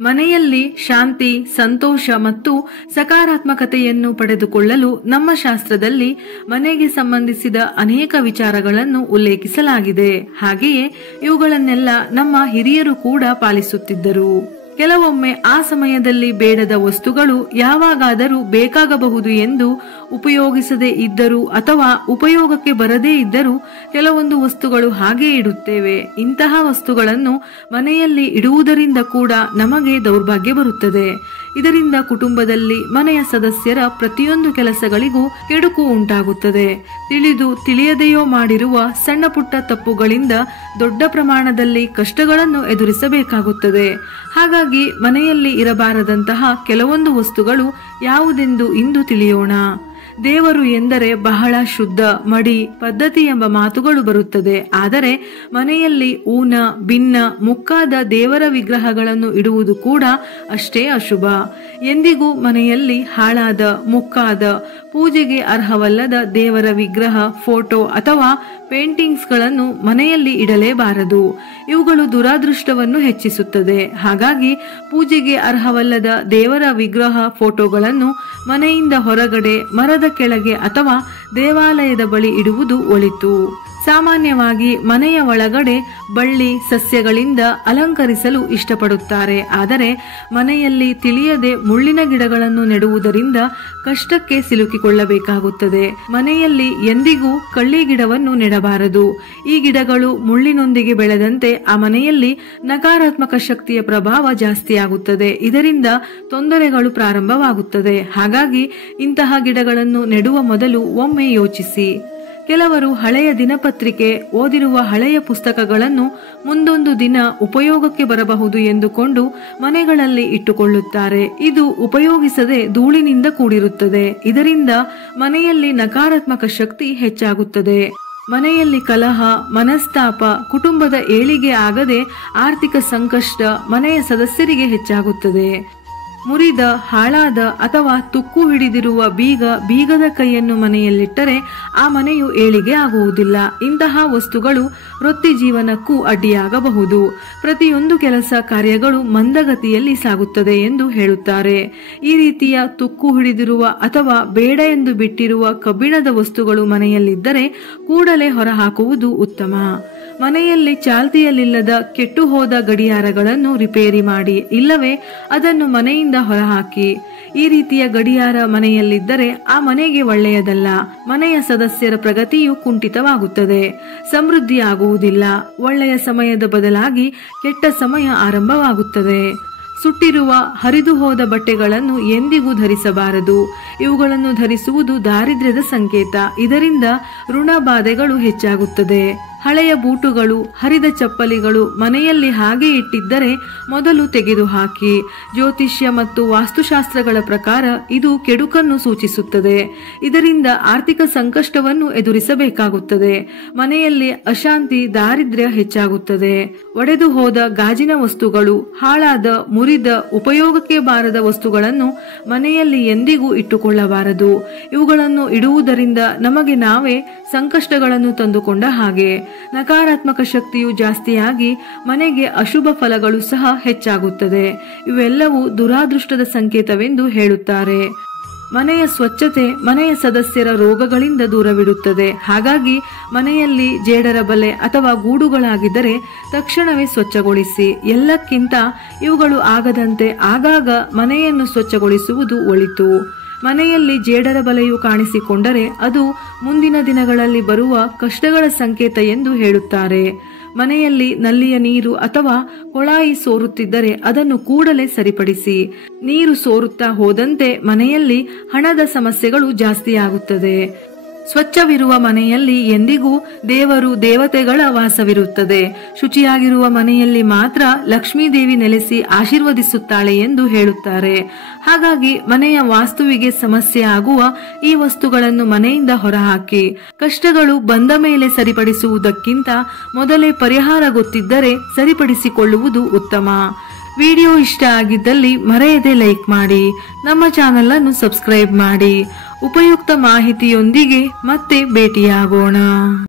ಮನೆಯಲ್ಲಿ ಶಾಂತಿ, ಸಂತೋಷ ಮತ್ತು ಸಕಾರಾತ್ಮಕತೆಯನ್ನು ಪಡೆದುಕೊಳ್ಳಲು ನಮ್ಮ ಶಾಸ್ತ್ರದಲ್ಲಿ ಮನೆಗೆ ಸಂಬಂಧಿಸಿದ ಅನೇಕ ವಿಚಾರಗಳನ್ನು ಉಲ್ಲೇಖಿಸಲಾಗಿದೆ. ಹಾಗೆಯೇ ಇವುಗಳನ್ನೆಲ್ಲ ನಮ್ಮ ಹಿರಿಯರು ಕೂಡ ಪಾಲಿಸುತ್ತಿದ್ದರು. ಕೆಲವೊಮ್ಮೆ ಆ ಸಮಯದಲ್ಲಿ ಬೇಡದ ವಸ್ತುಗಳು ಯಾವಾಗಾದರೂ ಬೇಕಾಗಬಹುದು ಎಂದು ಉಪಯೋಗಿಸದೇ ಇದ್ದರೂ ಅಥವಾ ಉಪಯೋಗಕ್ಕೆ ಬರದೇ ಇದ್ದರೂ ಕೆಲವೊಂದು ವಸ್ತುಗಳು ಹಾಗೆ ಇಡುತ್ತೇವೆ. ಇಂತಹ ವಸ್ತುಗಳನ್ನು ಮನೆಯಲ್ಲಿ ಇಡುವುದರಿಂದ ಕೂಡ ನಮಗೆ ದೌರ್ಭಾಗ್ಯ ಬರುತ್ತದೆ. ಇದರಿಂದ ಕುಟುಂಬದಲ್ಲಿ ಮನೆಯ ಸದಸ್ಯರ ಪ್ರತಿಯೊಂದು ಕೆಲಸಗಳಿಗೂ ಕೆಡುಕು ಉಂಟಾಗುತ್ತದೆ. ತಿಳಿದು ತಿಳಿಯದೆಯೋ ಮಾಡಿರುವ ಸಣ್ಣ ಪುಟ್ಟ ತಪ್ಪುಗಳಿಂದ ದೊಡ್ಡ ಪ್ರಮಾಣದಲ್ಲಿ ಕಷ್ಟಗಳನ್ನು ಎದುರಿಸಬೇಕಾಗುತ್ತದೆ. ಹಾಗಾಗಿ ಮನೆಯಲ್ಲಿ ಇರಬಾರದಂತಹ ಕೆಲವೊಂದು ವಸ್ತುಗಳು ಯಾವುದೆಂದು ಇಂದು ತಿಳಿಯೋಣ. ದೇವರು ಎಂದರೆ ಬಹಳ ಶುದ್ಧ, ಮಡಿ, ಪದ್ಧತಿ ಎಂಬ ಮಾತುಗಳು ಬರುತ್ತದೆ. ಆದರೆ ಮನೆಯಲ್ಲಿ ಊನ, ಭಿನ್ನ, ಮುಕ್ಕಾದ ದೇವರ ವಿಗ್ರಹಗಳನ್ನು ಇಡುವುದು ಕೂಡ ಅಷ್ಟೇ ಅಶುಭ. ಎಂದಿಗೂ ಮನೆಯಲ್ಲಿ ಹಾಳಾದ, ಮುಕ್ಕಾದ, ಪೂಜೆಗೆ ಅರ್ಹವಲ್ಲದ ದೇವರ ವಿಗ್ರಹ, ಫೋಟೋ ಅಥವಾ ಪೇಂಟಿಂಗ್ಸ್ಗಳನ್ನು ಮನೆಯಲ್ಲಿ ಇಡಲೇಬಾರದು. ಇವುಗಳು ದುರಾದೃಷ್ಟವನ್ನು ಹೆಚ್ಚಿಸುತ್ತದೆ. ಹಾಗಾಗಿ ಪೂಜೆಗೆ ಅರ್ಹವಲ್ಲದ ದೇವರ ವಿಗ್ರಹ, ಫೋಟೋಗಳನ್ನು ಮನೆಯಿಂದ ಹೊರಗಡೆ, ಮರದ ಕೆಳಗೆ ಅಥವಾ ದೇವಾಲಯದ ಬಳಿ ಇಡುವುದು ಒಳಿತು. ಸಾಮಾನ್ಯವಾಗಿ ಮನೆಯ ಒಳಗಡೆ ಬಳ್ಳಿ ಸಸ್ಯಗಳಿಂದ ಅಲಂಕರಿಸಲು ಇಷ್ಟಪಡುತ್ತಾರೆ. ಆದರೆ ಮನೆಯಲ್ಲಿ ತಿಳಿಯದೆ ಮುಳ್ಳಿನ ಗಿಡಗಳನ್ನು ನೆಡುವುದರಿಂದ ಕಷ್ಟಕ್ಕೆ ಸಿಲುಕಿಕೊಳ್ಳಬೇಕಾಗುತ್ತದೆ. ಮನೆಯಲ್ಲಿ ಎಂದಿಗೂ ಕಳ್ಳಿ ಗಿಡವನ್ನು ನೆಡಬಾರದು. ಈ ಗಿಡಗಳು ಮುಳ್ಳಿನೊಂದಿಗೆ ಬೆಳೆದಂತೆ ಆ ಮನೆಯಲ್ಲಿ ನಕಾರಾತ್ಮಕ ಶಕ್ತಿಯ ಪ್ರಭಾವ ಜಾಸ್ತಿಯಾಗುತ್ತದೆ. ಇದರಿಂದ ತೊಂದರೆಗಳು ಪ್ರಾರಂಭವಾಗುತ್ತದೆ. ಹಾಗಾಗಿ ಇಂತಹ ಗಿಡಗಳನ್ನು ನೆಡುವ ಮೊದಲು ಒಮ್ಮೆ ಯೋಚಿಸಿ. ಕೆಲವರು ಹಳೆಯ ದಿನಪತ್ರಿಕೆ, ಓದಿರುವ ಹಳೆಯ ಪುಸ್ತಕಗಳನ್ನು ಮುಂದೊಂದು ದಿನ ಉಪಯೋಗಕ್ಕೆ ಬರಬಹುದು ಎಂದುಕೊಂಡು ಮನೆಗಳಲ್ಲಿ ಇಟ್ಟುಕೊಳ್ಳುತ್ತಾರೆ. ಇದು ಉಪಯೋಗಿಸದೆ ಧೂಳಿನಿಂದ ಕೂಡಿರುತ್ತದೆ. ಇದರಿಂದ ಮನೆಯಲ್ಲಿ ನಕಾರಾತ್ಮಕ ಶಕ್ತಿ ಹೆಚ್ಚಾಗುತ್ತದೆ. ಮನೆಯಲ್ಲಿ ಕಲಹ, ಮನಸ್ತಾಪ, ಕುಟುಂಬದ ಏಳಿಗೆ ಆಗದೆ ಆರ್ಥಿಕ ಸಂಕಷ್ಟ ಮನೆಯ ಸದಸ್ಯರಿಗೆ ಹೆಚ್ಚಾಗುತ್ತದೆ. ಮುರಿದ, ಹಾಳಾದ ಅಥವಾ ತುಕ್ಕು ಹಿಡಿದಿರುವ ಬೀಗದ ಕೈಯನ್ನು ಮನೆಯಲ್ಲಿಟ್ಟರೆ ಆ ಮನೆಯು ಏಳಿಗೆ ಆಗುವುದಿಲ್ಲ. ಇಂತಹ ವಸ್ತುಗಳು ವೃತ್ತಿ ಜೀವನಕ್ಕೂ ಅಡ್ಡಿಯಾಗಬಹುದು. ಪ್ರತಿಯೊಂದು ಕೆಲಸ ಕಾರ್ಯಗಳು ಮಂದಗತಿಯಲ್ಲಿ ಸಾಗುತ್ತದೆ ಎಂದು ಹೇಳುತ್ತಾರೆ. ಈ ರೀತಿಯ ತುಕ್ಕು ಹಿಡಿದಿರುವ ಅಥವಾ ಬೇಡ ಎಂದು ಬಿಟ್ಟಿರುವ ಕಬ್ಬಿಣದ ವಸ್ತುಗಳು ಮನೆಯಲ್ಲಿದ್ದರೆ ಕೂಡಲೇ ಹೊರಹಾಕುವುದು ಉತ್ತಮ. ಮನೆಯಲ್ಲಿ ಚಾಲ್ತಿಯಲ್ಲಿಲ್ಲದ ಕೆಟ್ಟು ಹೋದ ಗಡಿಯಾರಗಳನ್ನು ರಿಪೇರಿ ಮಾಡಿ, ಇಲ್ಲವೇ ಅದನ್ನು ಮನೆಯಿಂದ ಹೊರಹಾಕಿ. ಈ ರೀತಿಯ ಗಡಿಯಾರ ಮನೆಯಲ್ಲಿದ್ದರೆ ಆ ಮನೆಗೆ ಒಳ್ಳೆಯದಲ್ಲ. ಮನೆಯ ಸದಸ್ಯರ ಪ್ರಗತಿಯು ಕುಂಠಿತವಾಗುತ್ತದೆ, ಸಮೃದ್ಧಿ ಆಗುವುದಿಲ್ಲ. ಒಳ್ಳೆಯ ಸಮಯದ ಬದಲಾಗಿ ಕೆಟ್ಟ ಸಮಯ ಆರಂಭವಾಗುತ್ತದೆ. ಸುಟ್ಟಿರುವ, ಹರಿದು ಹೋದ ಬಟ್ಟೆಗಳನ್ನು ಎಂದಿಗೂ ಧರಿಸಬಾರದು. ಇವುಗಳನ್ನು ಧರಿಸುವುದು ದಾರಿದ್ರ್ಯದ ಸಂಕೇತ. ಇದರಿಂದ ಋಣ ಬಾಧೆಗಳು ಹೆಚ್ಚಾಗುತ್ತದೆ. ಹಳೆಯ ಬೂಟುಗಳು, ಹರಿದ ಚಪ್ಪಲಿಗಳು ಮನೆಯಲ್ಲಿ ಹಾಗೆ ಇಟ್ಟಿದ್ದರೆ ಮೊದಲು ತೆಗೆದುಹಾಕಿ. ಜ್ಯೋತಿಷ್ಯ ಮತ್ತು ವಾಸ್ತುಶಾಸ್ತ್ರಗಳ ಪ್ರಕಾರ ಇದು ಕೆಡುಕನ್ನು ಸೂಚಿಸುತ್ತದೆ. ಇದರಿಂದ ಆರ್ಥಿಕ ಸಂಕಷ್ಟವನ್ನು ಎದುರಿಸಬೇಕಾಗುತ್ತದೆ. ಮನೆಯಲ್ಲಿ ಅಶಾಂತಿ, ದಾರಿದ್ರ್ಯ ಹೆಚ್ಚಾಗುತ್ತದೆ. ಒಡೆದು ಹೋದ ಗಾಜಿನ ವಸ್ತುಗಳು, ಹಾಳಾದ, ಮುರಿದ, ಉಪಯೋಗಕ್ಕೆ ಬಾರದ ವಸ್ತುಗಳನ್ನು ಮನೆಯಲ್ಲಿ ಎಂದಿಗೂ ಇಟ್ಟುಕೊಳ್ಳಬಾರದು. ಇವುಗಳನ್ನು ಇಡುವುದರಿಂದ ನಮಗೆ ನಾವೇ ಸಂಕಷ್ಟಗಳನ್ನು ತಂದುಕೊಂಡ ಹಾಗೆ. ನಕಾರಾತ್ಮಕ ಶಕ್ತಿಯು ಜಾಸ್ತಿಯಾಗಿ ಮನೆಗೆ ಅಶುಭ ಫಲಗಳು ಸಹ ಹೆಚ್ಚಾಗುತ್ತದೆ. ಇವೆಲ್ಲವೂ ದುರಾದೃಷ್ಟದ ಸಂಕೇತವೆಂದು ಹೇಳುತ್ತಾರೆ. ಮನೆಯ ಸ್ವಚ್ಛತೆ ಮನೆಯ ಸದಸ್ಯರ ರೋಗಗಳಿಂದ ದೂರವಿಡುತ್ತದೆ. ಹಾಗಾಗಿ ಮನೆಯಲ್ಲಿ ಜೇಡರ ಬಲೆ ಅಥವಾ ಗೂಡುಗಳಾಗಿದ್ದರೆ ತಕ್ಷಣವೇ ಸ್ವಚ್ಛಗೊಳಿಸಿ. ಎಲ್ಲಕ್ಕಿಂತ ಇವುಗಳು ಆಗದಂತೆ ಆಗಾಗ ಮನೆಯನ್ನು ಸ್ವಚ್ಛಗೊಳಿಸುವುದು ಒಳಿತು. ಮನೆಯಲ್ಲಿ ಜೇಡರ ಬಲೆಯು ಕಾಣಿಸಿಕೊಂಡರೆ ಅದು ಮುಂದಿನ ದಿನಗಳಲ್ಲಿ ಬರುವ ಕಷ್ಟಗಳ ಸಂಕೇತ ಎಂದು ಹೇಳುತ್ತಾರೆ. ಮನೆಯಲ್ಲಿ ನಲ್ಲಿಯ ನೀರು ಅಥವಾ ಕೊಳಾಯಿ ಸೋರುತ್ತಿದ್ದರೆ ಅದನ್ನು ಕೂಡಲೇ ಸರಿಪಡಿಸಿ. ನೀರು ಸೋರುತ್ತಾ ಹೋದಂತೆ ಮನೆಯಲ್ಲಿ ಹಣದ ಸಮಸ್ಯೆಗಳು ಜಾಸ್ತಿಯಾಗುತ್ತದೆ. ಸ್ವಚ್ಛವಿರುವ ಮನೆಯಲ್ಲಿ ಎಂದಿಗೂ ದೇವರು, ದೇವತೆಗಳ ವಾಸವಿರುತ್ತದೆ. ಶುಚಿಯಾಗಿರುವ ಮನೆಯಲ್ಲಿ ಮಾತ್ರ ಲಕ್ಷ್ಮೀದೇವಿ ನೆಲೆಸಿ ಆಶೀರ್ವದಿಸುತ್ತಾಳೆ ಎಂದು ಹೇಳುತ್ತಾರೆ. ಹಾಗಾಗಿ ಮನೆಯ ವಾಸ್ತುವಿಗೆ ಸಮಸ್ಯೆ ಆಗುವ ಈ ವಸ್ತುಗಳನ್ನು ಮನೆಯಿಂದ ಹೊರಹಾಕಿ. ಕಷ್ಟಗಳು ಬಂದ ಮೇಲೆ ಸರಿಪಡಿಸುವುದಕ್ಕಿಂತ ಮೊದಲೇ ಪರಿಹಾರ ಗೊತ್ತಿದ್ದರೆ ಸರಿಪಡಿಸಿಕೊಳ್ಳುವುದು ಉತ್ತಮ. ವಿಡಿಯೋ ಇಷ್ಟ ಆಗಿದ್ದಲ್ಲಿ ಮರೆಯದೆ ಲೈಕ್ ಮಾಡಿ, ನಮ್ಮ ಚಾನೆಲ್ ಅನ್ನು ಸಬ್ಸ್ಕ್ರೈಬ್ ಮಾಡಿ. ಉಪಯುಕ್ತ ಮಾಹಿತಿಯೊಂದಿಗೆ ಮತ್ತೆ ಭೇಟಿಯಾಗೋಣ.